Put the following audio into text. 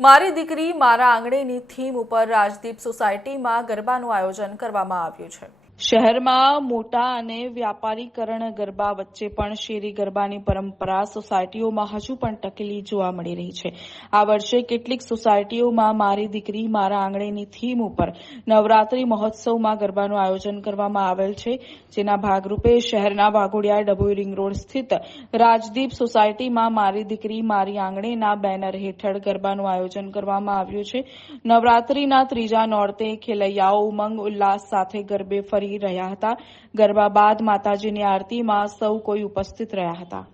મારી દીકરી મારા આંગણેની થીમ ઉપર રાજદીપ સોસાયટીમાં ગરબાનું આયોજન કરવામાં આવ્યું છે. શહેરમાં મોટા અને વ્યાપારીકરણ ગરબા વચ્ચે પણ શેરી ગરબાની પરંપરા સોસાયટીઓમાં હજુ પણ ટકેલી જોવા મળી રહી છે. આ વર્ષે કેટલીક સોસાયટીઓમાં મારી દીકરી મારા આંગણેની થીમ ઉપર નવરાત્રી મહોત્સવમાં ગરબાનું આયોજન કરવામાં આવેલ છે. જેના ભાગરૂપે શહેરના વાઘોડિયા ડભોઈ રિંગ રોડ સ્થિત રાજદીપ સોસાયટીમાં મારી દીકરી મારી આંગણેના બેનર હેઠળ ગરબાનું આયોજન કરવામાં આવ્યું છે. નવરાત્રીના ત્રીજા નોરતે ખેલૈયાઓ ઉમંગ ઉલ્લાસ સાથે ગરબે ફરી રહ્યા હતા. ગરબા બાદ માતાજીની આરતીમાં સૌ કોઈ ઉપસ્થિત રહ્યા હતા.